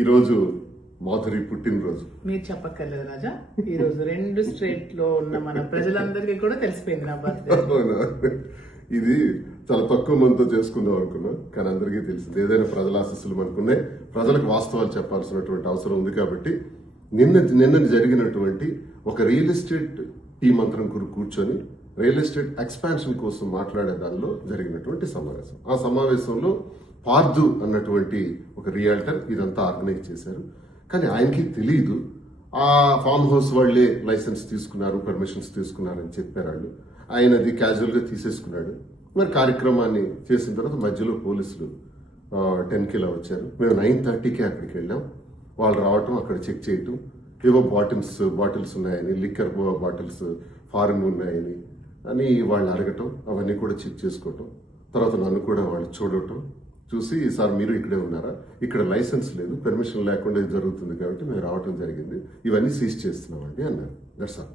ఈరోజు మాధురి పుట్టినరోజు. మీరు చెప్పక్కర్లేదు రాజా, ఈ రోజు 2 స్టేట్ లో ఉన్న మన ప్రజలందరికీ కూడా తెలిసిపోయింది నా బర్త్డే. ఇది చాలా తక్కువ మందితో చేసుకుందాం అనుకున్నాం, కానీ అందరికీ తెలిసింది. ఏదైనా ప్రజల ఆశీస్సులు మనకున్నాయి, ప్రజలకు వాస్తవాలు చెప్పాల్సినటువంటి అవసరం ఉంది. కాబట్టి నిన్న జరిగినటువంటి ఒక రియల్ ఎస్టేట్ టీం అంతరం కూర్చొని రియల్ ఎస్టేట్ ఎక్స్పాన్షన్ కోసం మాట్లాడే దానిలో జరిగినటువంటి సమావేశం. ఆ సమావేశంలో పార్దు అన్నటువంటి ఒక రియాల్టర్ ఇదంతా ఆర్గనైజ్ చేశారు. కానీ ఆయనకి తెలియదు ఆ ఫామ్ హౌస్ వాళ్లే లైసెన్స్ తీసుకున్నారు, పర్మిషన్స్ తీసుకున్నారని చెప్పారు వాళ్ళు. ఆయన అది క్యాజువల్ గా తీసేసుకున్నాడు. మరి కార్యక్రమాన్ని చేసిన తర్వాత మధ్యలో పోలీసులు 10కి ఇలా వచ్చారు. మేము 9:30కి అక్కడికి వెళ్ళాం. వాళ్ళు రావటం, అక్కడ చెక్ చేయటం, ఏవో బాటిల్స్ ఉన్నాయని, లిక్కర్ బాటిల్స్ ఫారిన్ ఉన్నాయని అని వాళ్ళు అడగటం, అవన్నీ కూడా చెక్ చేసుకోవటం. తర్వాత నన్ను కూడా వాళ్ళు చూసి, సార్ మీరు ఇక్కడే ఉన్నారా, ఇక్కడ లైసెన్స్ లేదు, పర్మిషన్ లేకుండా ఇది జరుగుతుంది కాబట్టి మేము రావటం జరిగింది, ఇవన్నీ సీజ్ చేస్తున్నామండి అన్నారు. That's all.